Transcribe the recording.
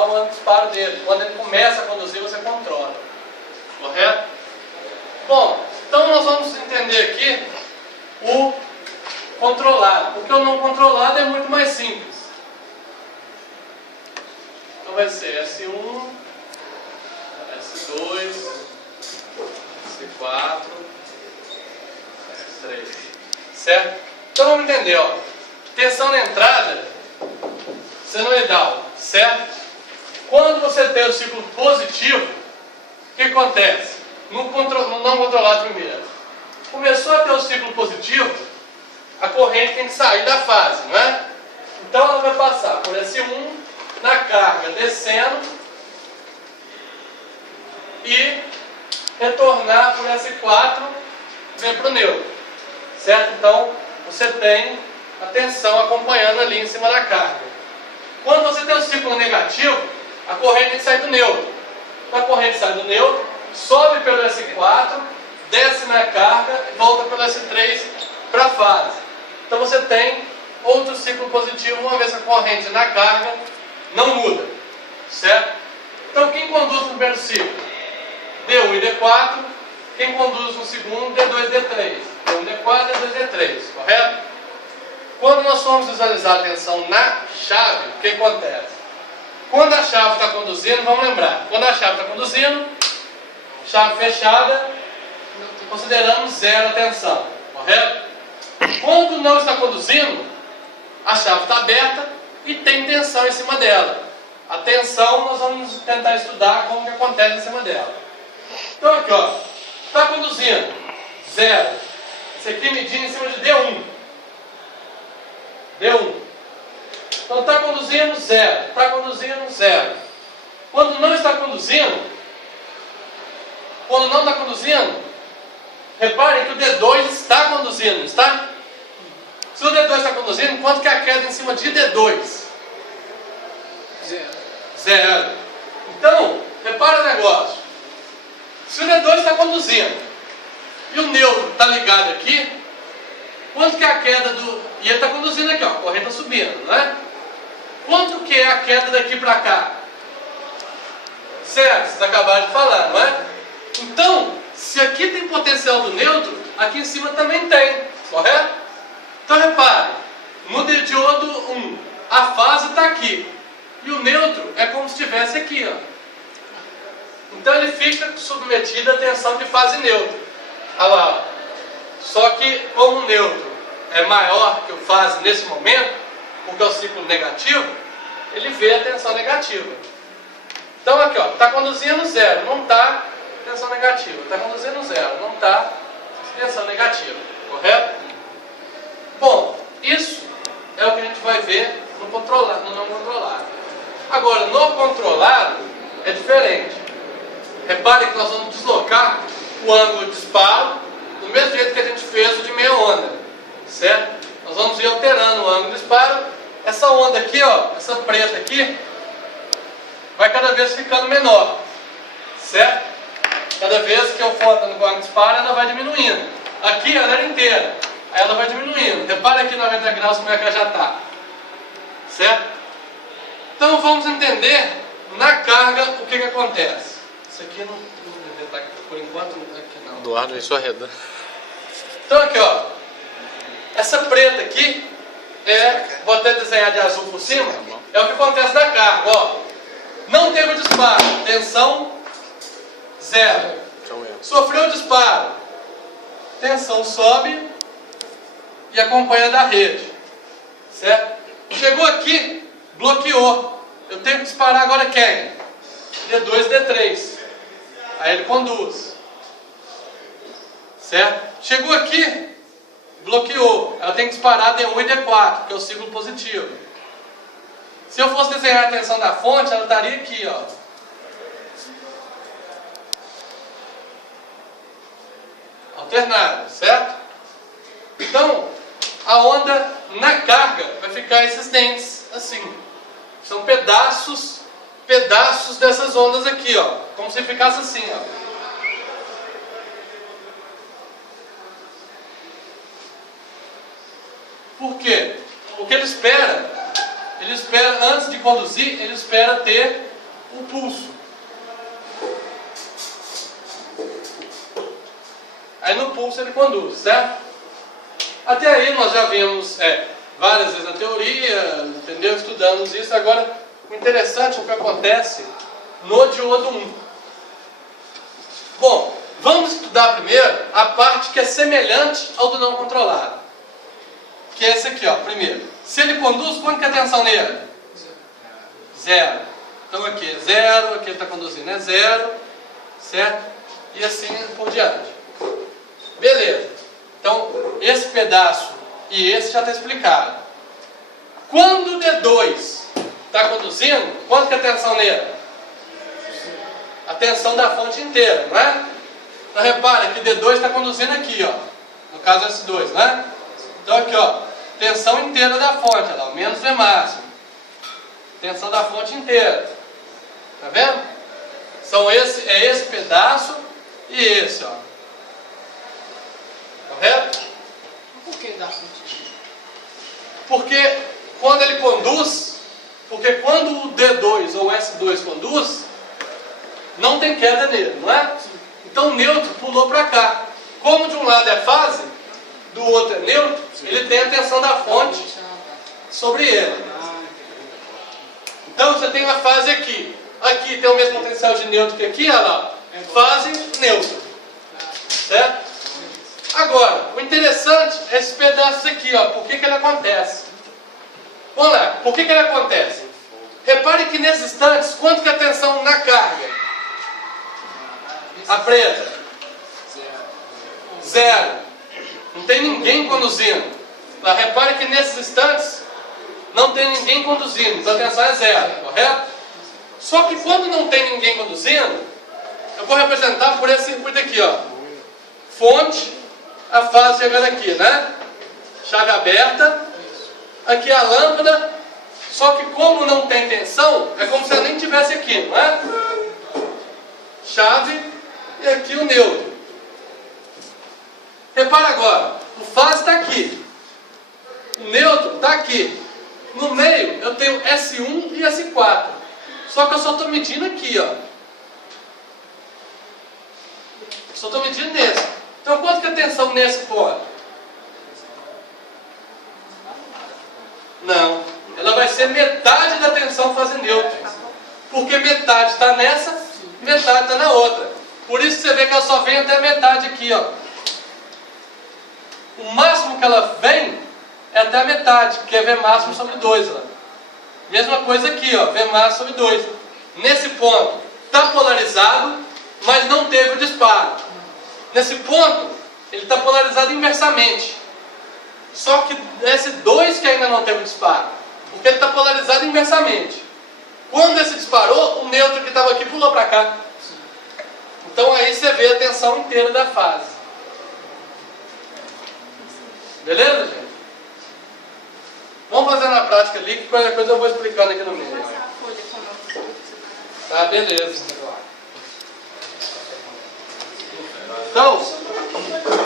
o ângulo de disparo dele. Quando ele começa a conduzir, você controla. Correto? Bom, então nós vamos entender aqui o controlado. Porque o não controlado é muito mais simples. Então vai ser S1, S2, S4, S3. Certo? Então vamos entender, ó. Tensão na entrada senoidal, certo? Quando você tem o ciclo positivo, o que acontece? No não controlado primeiro. Começou a ter o ciclo positivo, a corrente tem que sair da fase, não é? Então ela vai passar por S1 na carga descendo e retornar por S4 vem para o neutro, certo? Então você tem a tensão acompanhando ali em cima da carga. Quando você tem o ciclo negativo, a corrente tem que sair do neutro. Então a corrente sai do neutro, sobe pelo S4, desce na carga e volta pelo S3 para a fase. Então você tem outro ciclo positivo, uma vez a corrente na carga não muda, certo? Então quem conduz no primeiro ciclo? D1 e D4. Quem conduz no segundo? D2 e D3. D1 D4, D2 D3, correto? Quando nós formos visualizar a tensão na chave, o que acontece? Quando a chave está conduzindo, vamos lembrar, quando a chave está conduzindo, chave fechada, consideramos zero a tensão, correto? Quando não está conduzindo, a chave está aberta e tem tensão em cima dela. A tensão nós vamos tentar estudar como que acontece em cima dela. Então aqui, ó, está conduzindo, zero. Esse aqui medindo em cima de D1. D1. Então está conduzindo, zero. Está conduzindo, zero. Quando não está conduzindo, reparem que o D2 está conduzindo, está? Se o D2 está conduzindo, quanto que é a queda em cima de D2? Zero. Zero. Então, repara o negócio. Se o D2 está conduzindo e o neutro está ligado aqui, quanto que é a queda do... E ele está conduzindo aqui, ó, a corrente está subindo, não é? Quanto que é a queda daqui para cá? Certo, vocês acabaram de falar, não é? Então, se aqui tem potencial do neutro, aqui em cima também tem, correto? Então repare, no diodo 1, a fase está aqui, e o neutro é como se estivesse aqui, ó. Então ele fica submetido à tensão de fase neutra. Olha lá, ó. Só que como o neutro é maior que o fase nesse momento, porque é o ciclo negativo, ele vê a tensão negativa. Então aqui, ó, está conduzindo zero, não está tensão negativa. Está conduzindo zero, não está tensão negativa. Correto? Bom, isso é o que a gente vai ver no controlado, no não controlado. Agora, no controlado é diferente. Repare que nós vamos deslocar o ângulo de disparo do mesmo jeito que a gente fez o de meia onda, certo? Nós vamos ir alterando o ângulo de disparo. Essa onda aqui, ó, essa preta aqui, vai cada vez ficando menor, certo? Cada vez que eu for andando com o ângulo de disparo, ela vai diminuindo. Aqui ela era inteira, aí ela vai diminuindo. Repare aqui 90 graus como é que ela já está, certo? Então vamos entender na carga o que acontece. Isso aqui não deve estar aqui, por enquanto aqui não. Eduardo, isso é redondo. Então aqui, ó, essa preta aqui vou até desenhar de azul por cima, é o que acontece na carga, ó. Não teve o disparo, tensão zero. Sofreu o disparo, tensão sobe e acompanha da rede, certo? Chegou aqui, bloqueou. Eu tenho que disparar agora quem? D2 e D3. Aí ele conduz, certo? Chegou aqui, bloqueou. Ela tem que disparar D1 e D4, que é o ciclo positivo. Se eu fosse desenhar a tensão da fonte, ela estaria aqui, ó. Alternada, certo? Então, a onda na carga vai ficar esses dentes assim. São pedaços dessas ondas aqui, ó. Como se ficasse assim, ó. Por quê? Porque ele espera, antes de conduzir, ele espera ter o pulso. Aí no pulso ele conduz, certo? Até aí nós já vimos várias vezes na teoria, entendeu? Estudamos isso. Agora, o interessante é o que acontece no diodo 1. Bom, vamos estudar primeiro a parte que é semelhante ao do não controlado. Que é esse aqui, ó, primeiro. Se ele conduz, quanto que é a tensão nele? Zero. Então aqui é zero, aqui ele está conduzindo é zero, certo? E assim por diante. Beleza. Então, esse pedaço e esse já está explicado. Quando o D2 está conduzindo, quanto que é a tensão nele? A tensão da fonte inteira, não é? Então repara que D2 está conduzindo aqui, ó. No caso S2, né? Então aqui, ó, tensão inteira da fonte, ó, menos V máximo. Tensão da fonte inteira. Tá vendo? É esse pedaço e esse, ó. Correto? Por que da fonte? Porque quando ele conduz, porque quando o D2 ou o S2 conduz, não tem queda nele, não é? Então o neutro pulou para cá. Como de um lado é fase, do outro é neutro, ele tem a tensão da fonte sobre ele. Então você tem uma fase aqui. Aqui tem o mesmo potencial de neutro que aqui, olha lá. Fase neutro. Certo? Agora, o interessante é esses pedaços aqui, ó. Por que ele acontece? Vamos lá, por que ele acontece? Repare que nesses instantes, quanto que é a tensão na carga? A preta? Zero. Não tem ninguém conduzindo. Tá? Repare que nesses instantes não tem ninguém conduzindo, então a tensão é zero, correto? Só que quando não tem ninguém conduzindo, eu vou representar por esse circuito aqui, ó. Fonte, a fase chegando aqui, né? Chave aberta, aqui a lâmpada, só que como não tem tensão, é como se ela nem estivesse aqui, não é? Chave e aqui o neutro. Repara agora, o fase está aqui, o neutro está aqui. No meio eu tenho S1 e S4, só que eu só estou medindo aqui, ó. Só estou medindo nesse. Então quanto que é a tensão nesse ponto? Não, ela vai ser metade da tensão fase neutra, porque metade está nessa, metade está na outra. Por isso você vê que ela só vem até a metade aqui, ó. O máximo que ela vem é até a metade, que é V máximo sobre 2. Ó. Mesma coisa aqui, ó, V máximo sobre 2. Nesse ponto está polarizado, mas não teve o disparo. Nesse ponto, ele está polarizado inversamente. Só que esse 2 que ainda não teve o disparo, porque ele está polarizado inversamente. Quando esse disparou, o neutro que estava aqui pulou para cá. Então aí você vê a tensão inteira da fase. Beleza, gente? Vamos fazer na prática ali, que qualquer coisa eu vou explicando aqui no meio. Tá, beleza. Então,